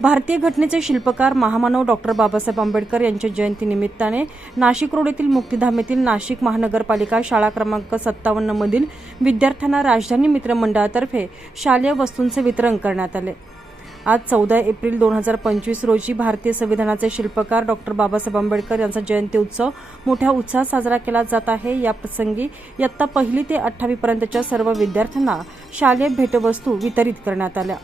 भारतीय घटनेचे शिल्पकार महामानव डॉक्टर बाबासाहेब आंबेडकर यांच्या जयंतीनिमित्ताने नाशिक रोड येथील मुक्तिधाम येथील नाशिक महानगरपालिका शाळा क्रमांक सत्तावन्न मधील विद्यार्थ्यांना राजधानी मित्र मंडळातर्फे शालेय वस्तूंचे वितरण करण्यात आले. आज चौदा एप्रिल दोन हजार पंचवीस रोजी भारतीय संविधानाचे शिल्पकार डॉक्टर बाबासाहेब आंबेडकर यांचा जयंती उत्सव मोठ्या उत्साहात साजरा केला जात आहे. या प्रसंगी इयत्ता पहिली ते अठ्ठावीपर्यंतच्या सर्व विद्यार्थ्यांना शालेय भेटवस्तू वितरित करण्यात आल्या.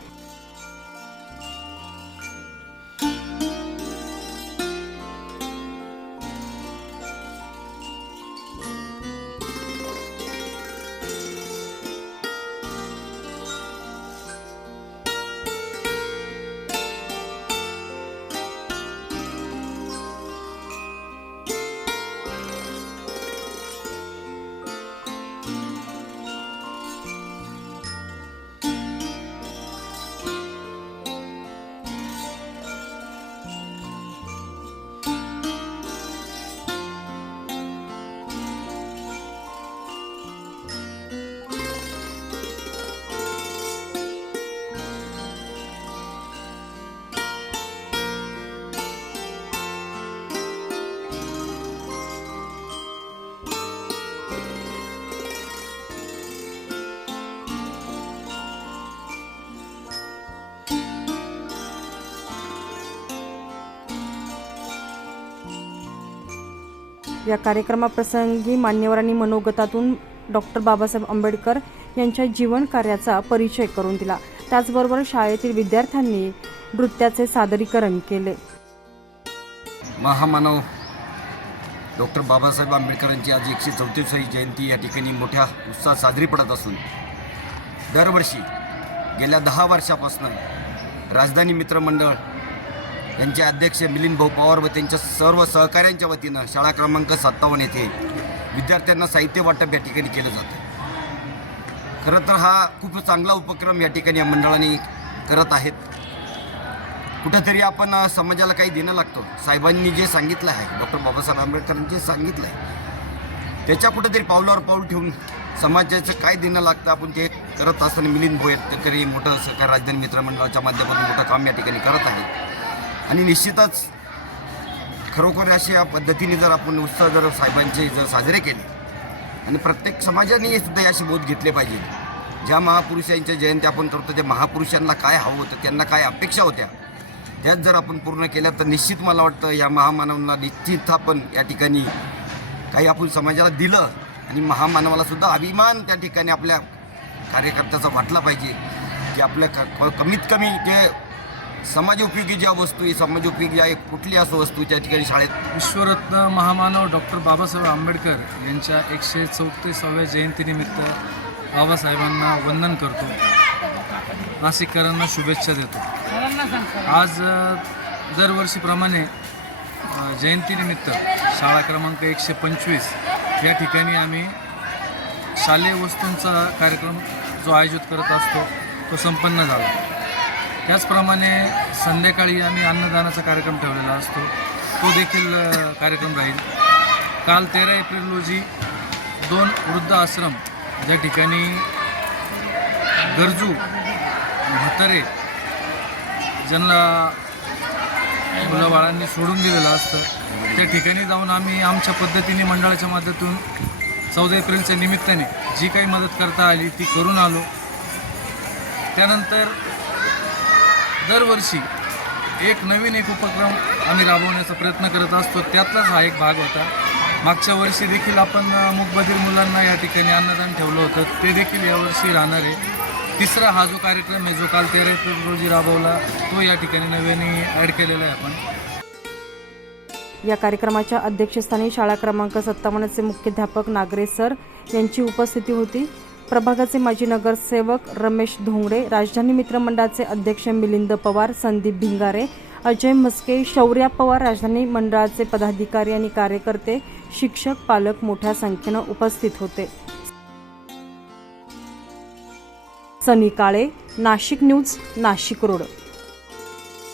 या कार्यक्रमाप्रसंगी मान्यवरांनी मनोगतातून डॉक्टर बाबासाहेब आंबेडकर यांच्या जीवन कार्याचा परिचय करून दिला. त्याचबरोबर शाळेतील विद्यार्थ्यांनी नृत्याचे सादरीकरण केले. महामानव डॉक्टर बाबासाहेब आंबेडकरांची आज एकशे चौतीसावी जयंती या ठिकाणी मोठ्या उत्साहात साजरी पडत असून दरवर्षी गेल्या दहा वर्षापासून राजधानी मित्रमंडळ यांचे अध्यक्ष मिलिंद भाऊ पवार व त्यांच्या सर्व सहकाऱ्यांच्या वतीनं शाळा क्रमांक सत्तावन्न येथे विद्यार्थ्यांना साहित्य वाटप या ठिकाणी केलं जातं. खरं तर हा खूप चांगला उपक्रम या ठिकाणी या मंडळाने करत आहेत. कुठंतरी आपण समाजाला काही देणं लागतो. साहेबांनी जे सांगितलं आहे डॉक्टर बाबासाहेब आंबेडकरांनी जे सांगितलं आहे त्याच्या कुठंतरी पावलावर पाऊल ठेवून समाजाचं काय देणं लागतं आपण ते करत असताना मिलिंद भोयेटकरी मोठं सहकार राजधानी मित्रमंडळाच्या माध्यमातून मोठं काम या ठिकाणी करत आहेत. आणि निश्चितच खरोखर अशा पद्धतीने जर आपण उत्सव जर साहेबांचे जर साजरे केले आणि प्रत्येक समाजाने सुद्धा याशी बोध घेतले पाहिजे. ज्या महापुरुषांच्या जयंती आपण करतो त्या महापुरुषांना काय हवं होतं त्यांना काय अपेक्षा होत्या त्याच जर आपण पूर्ण केल्या तर निश्चित मला वाटतं या महामानवांना निश्चित आपण या ठिकाणी काही आपण समाजाला दिलं आणि महामानवाला सुद्धा अभिमान त्या ठिकाणी आपल्या कार्यकर्त्याचा वाटला पाहिजे की आपल्या क- क- कमीत कमी जे समाजोपयोगी ज्या वस्तू आहे समाजोपयोगी ज्या कुठली असं वस्तू त्या ठिकाणी शाळेत? विश्वरत्न महामानव डॉक्टर बाबासाहेब आंबेडकर यांच्या एकशे चौतीसाव्या जयंतीनिमित्त बाबासाहेबांना वंदन करतो. नाशिककरांना शुभेच्छा देतो. आज अ, दरवर्षीप्रमाणे अ, जयंतीनिमित्त शाळा क्रमांक एकशे पंचवीस या ठिकाणी आम्ही शालेय वस्तूंचा कार्यक्रम जो आयोजित करत असतो तो संपन्न झाला. त्याचप्रमाणे संध्याकाळी आम्ही अन्नदानाचा कार्यक्रम ठेवलेला असतो. तो देखील कार्यक्रम राहील. काल तेरा एप्रिल रोजी दोन वृद्ध आश्रम ज्या ठिकाणी गरजू म्हातारे ज्यांना मुलं बाळांनी सोडून दिलेलं असतं त्या ठिकाणी जाऊन आम्ही आमच्या पद्धतीने मंडळाच्या माध्यमातून चौदा एप्रिलच्या निमित्ताने जी काही मदत करता आली ती करून आलो. त्यानंतर दरवर्षी एक नवीन एक उपक्रम आम्ही राबवण्याचा प्रयत्न करत असतो. त्यातलाच हा एक भाग होता. मागच्या वर्षी देखील आपण मुकबधीर मुलांना या ठिकाणी अन्नदान ठेवलं होतं. ते देखील यावर्षी राहणार आहे. तिसरा हा जो कार्यक्रम आहे जो काल तेरा एप्रिल रोजी राबवला तो या ठिकाणी नव्याने ॲड केलेला आहे आपण. या कार्यक्रमाच्या अध्यक्षस्थानी शाळा क्रमांक सत्तावन्नचे मुख्याध्यापक नागरे सर यांची उपस्थिती होती. प्रभागाचे माजी नगरसेवक रमेश धोंगडे राजधानी मित्रमंडळाचे अध्यक्ष मिलिंद पवार संदीप भिंगारे अजय म्हस्के शौर्या पवार राजधानी मंडळाचे पदाधिकारी आणि कार्यकर्ते शिक्षक पालक मोठ्या संख्येनं उपस्थित होते. Sunny Kale Nashik news Nashik road.